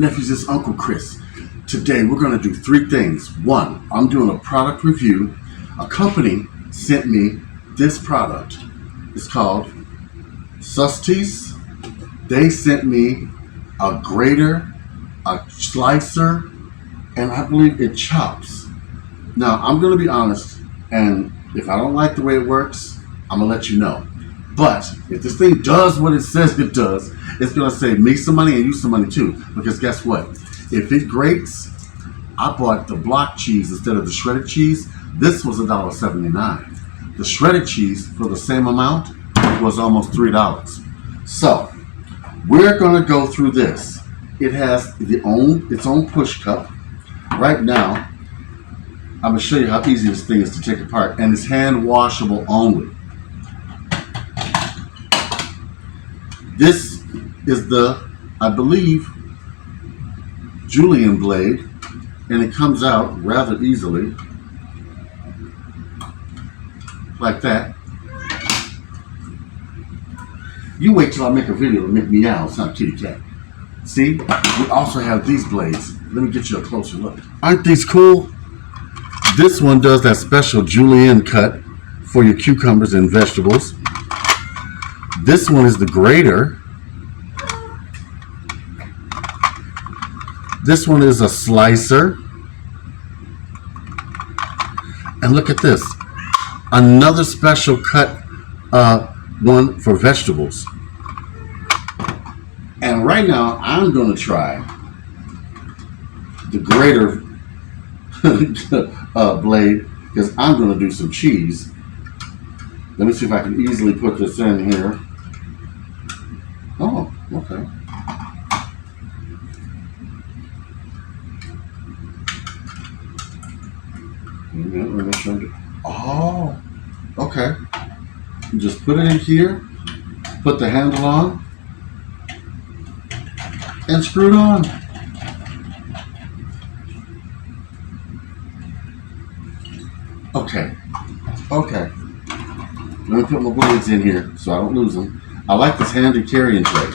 and nephews, it's Uncle Chris. Today we're going to do three things. One, I'm doing a product review. A company sent me this product. It's called Susteas. They sent me a grater, a slicer, and I believe it chops. Now, I'm going to be honest, and if I don't like the way it works, I'm going to let you know. But if this thing does what it says it does, it's going to save me some money and you some money too. Because guess what? If it grates, I bought the block cheese instead of the shredded cheese. This was $1.79. The shredded cheese for the same amount was almost $3. So we're going to go through this. It has its own push cup. Right now, I'm going to show you how easy this thing is to take apart, and it's hand washable only. This is the, I believe, Julienne blade, and it comes out rather easily, like that. You wait till I make a video to make me.I. It's not a kitty cat. See, we also have these blades. Let me get you a closer look. Aren't these cool? This one does that special julienne cut for your cucumbers and vegetables. This one is the grater. This one is a slicer. And look at this. Another special cut one for vegetables. And right now, I'm going to try the grater blade, because I'm going to do some cheese. Let me see if I can easily put this in here. Oh, okay. Oh, okay. Just put it in here, put the handle on, and screw it on. Okay. Let me put my blades in here so I don't lose them. I like this handy carrying tray.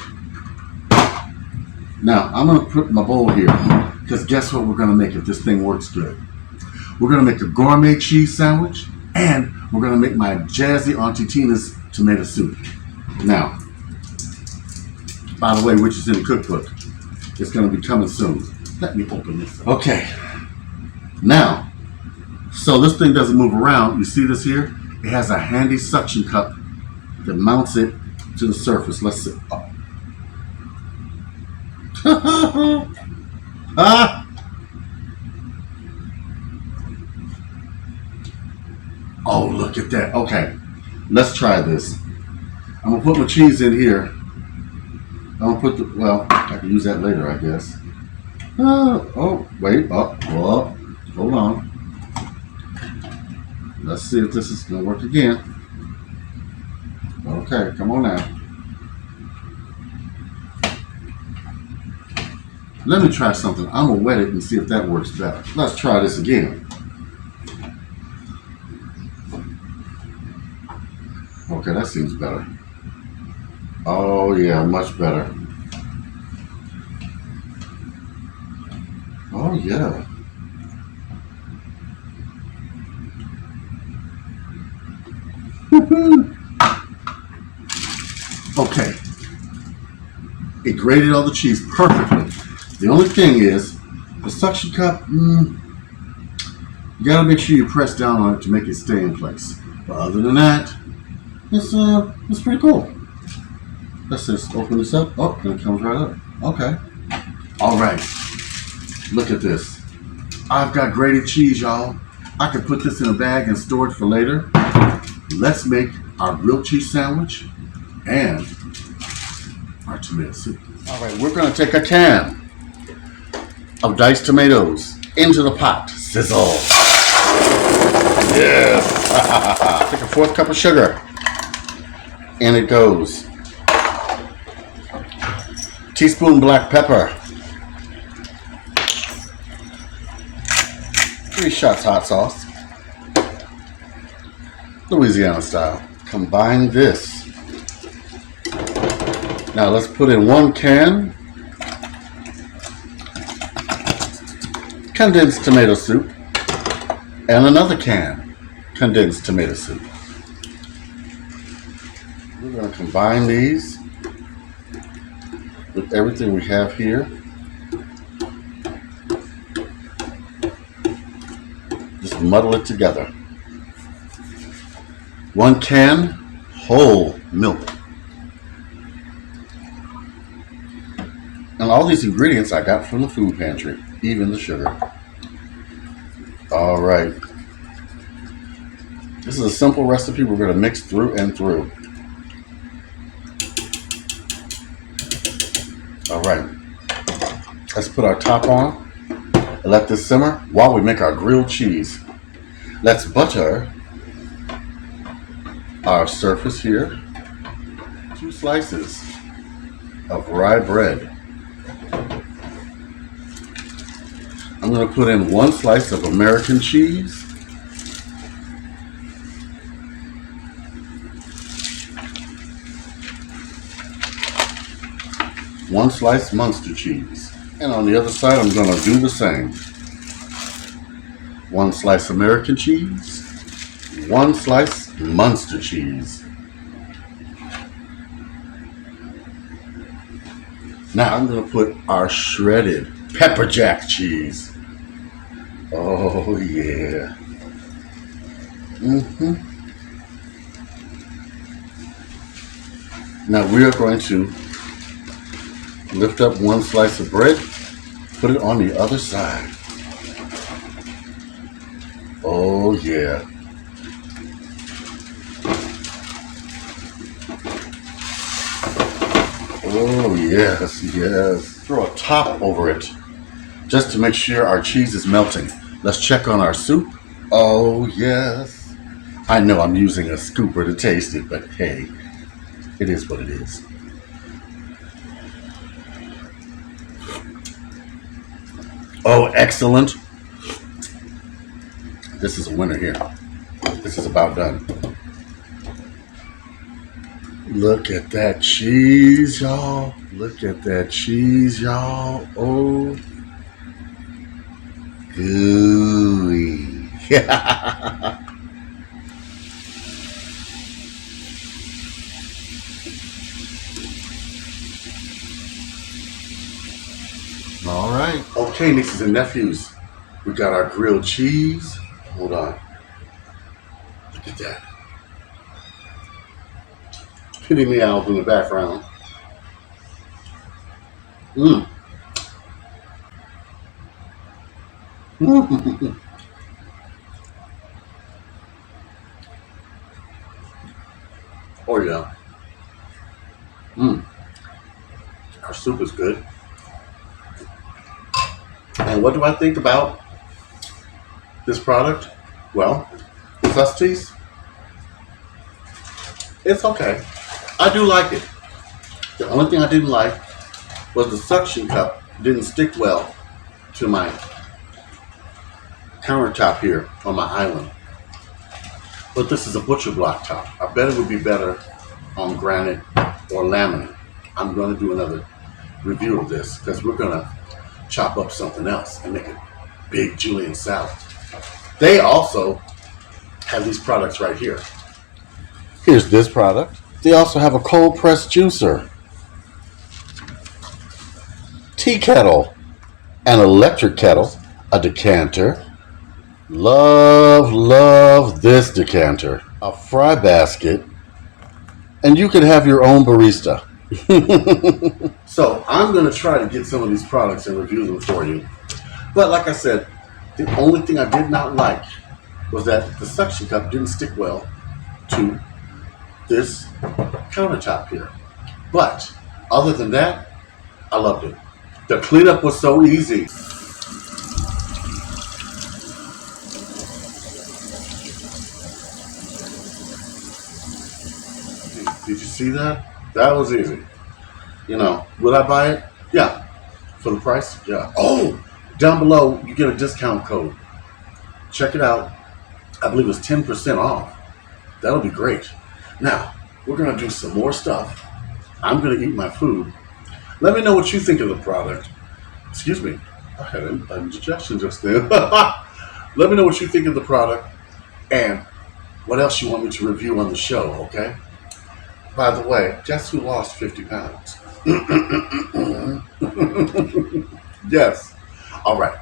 Now, I'm going to put my bowl here, because guess what we're going to make if this thing works good? We're going to make a gourmet cheese sandwich, and we're going to make my jazzy Auntie Tina's tomato soup. Now, by the way, which is in the cookbook. It's going to be coming soon. Let me open this up. Okay. Now, so this thing doesn't move around. You see this here? It has a handy suction cup that mounts it to the surface. Let's see. Oh. Ah! Oh, look at that. Okay, let's try this. I'm going to put my cheese in here. I'm going to put well, I can use that later, I guess. Oh, wait. Oh, hold on. Let's see if this is going to work again. Okay, come on now. Let me try something. I'm going to wet it and see if that works better. Let's try this again. Okay, that seems better. Oh, yeah, much better. Oh, yeah. Okay. It grated all the cheese perfectly. The only thing is, the suction cup, you gotta make sure you press down on it to make it stay in place. But other than that, it's pretty cool. Let's just open this up. Oh, and it comes right up. Okay. All right. Look at this. I've got grated cheese, y'all. I can put this in a bag and store it for later. Let's make our grilled cheese sandwich and our tomato soup. All right, we're going to take a can of diced tomatoes into the pot. Sizzle. Yes. Take a 4th cup of sugar. And it goes. Teaspoon black pepper. 3 shots hot sauce. Louisiana style. Combine this. Now let's put in 1 can condensed tomato soup, and another can, condensed tomato soup. We're going to combine these with everything we have here. Just muddle it together. 1 can whole milk. And all these ingredients I got from the food pantry, even the sugar. All right. This is a simple recipe we're going to mix through and through. All right. Let's put our top on and let this simmer while we make our grilled cheese. Let's butter our surface here. 2 slices of rye bread. I'm going to put in 1 slice of American cheese. One slice Munster cheese. And on the other side, I'm going to do the same. 1 slice American cheese. 1 slice Munster cheese. Now I'm going to put our shredded pepper jack cheese. Oh yeah. Now we are going to lift up 1 slice of bread, put it on the other side. Oh yeah. Oh yes, yes. Throw a top over it just to make sure our cheese is melting. Let's check on our soup. Oh yes. I know I'm using a scooper to taste it, but hey, it is what it is. Oh, excellent. This is a winner here. This is about done. Look at that cheese, y'all. Look at that cheese, y'all. Oh, gooey. All right. Okay, nieces and nephews. We got our grilled cheese. Hold on. Look at that. Kitty meows in the background. Mmm. Oh yeah. Our soup is good. And what do I think about this product? Well, Susteas, it's okay. I do like it. The only thing I didn't like was the suction cup didn't stick well to my countertop here on my island. But this is a butcher block top. I bet it would be better on granite or laminate. I'm going to do another review of this because we're going to chop up something else and make a big julienne salad. They also have these products right here. Here's this product. They also have a cold press juicer, tea kettle, an electric kettle, a decanter. Love, love this decanter. A fry basket, and you can have your own barista. So I'm going to try to get some of these products and review them for you. But like I said, the only thing I did not like was that the suction cup didn't stick well to this countertop here. But other than that, I loved it. The cleanup was so easy. Did you see that? That was easy. You know, would I buy it? Yeah. For the price? Yeah. Oh, down below, you get a discount code. Check it out. I believe it's 10% off. That'll be great. Now, we're going to do some more stuff. I'm going to eat my food. Let me know what you think of the product. Excuse me. I had an indigestion just then. Let me know what you think of the product and what else you want me to review on the show, okay? By the way, guess who lost 50 pounds? Yes. All right.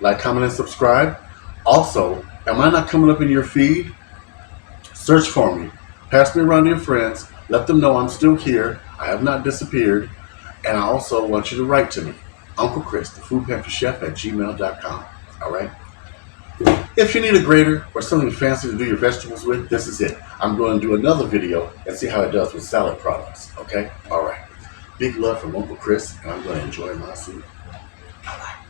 Like, comment, and subscribe. Also, am I not coming up in your feed? Search for me. Pass me around to your friends. Let them know I'm still here. I have not disappeared. And I also want you to write to me. Uncle Chris, the food pantry chef at gmail.com. All right? If you need a grater or something fancy to do your vegetables with, this is it. I'm going to do another video and see how it does with salad products. Okay? All right. Big love from Uncle Chris, and I'm going to enjoy my soup. Bye-bye.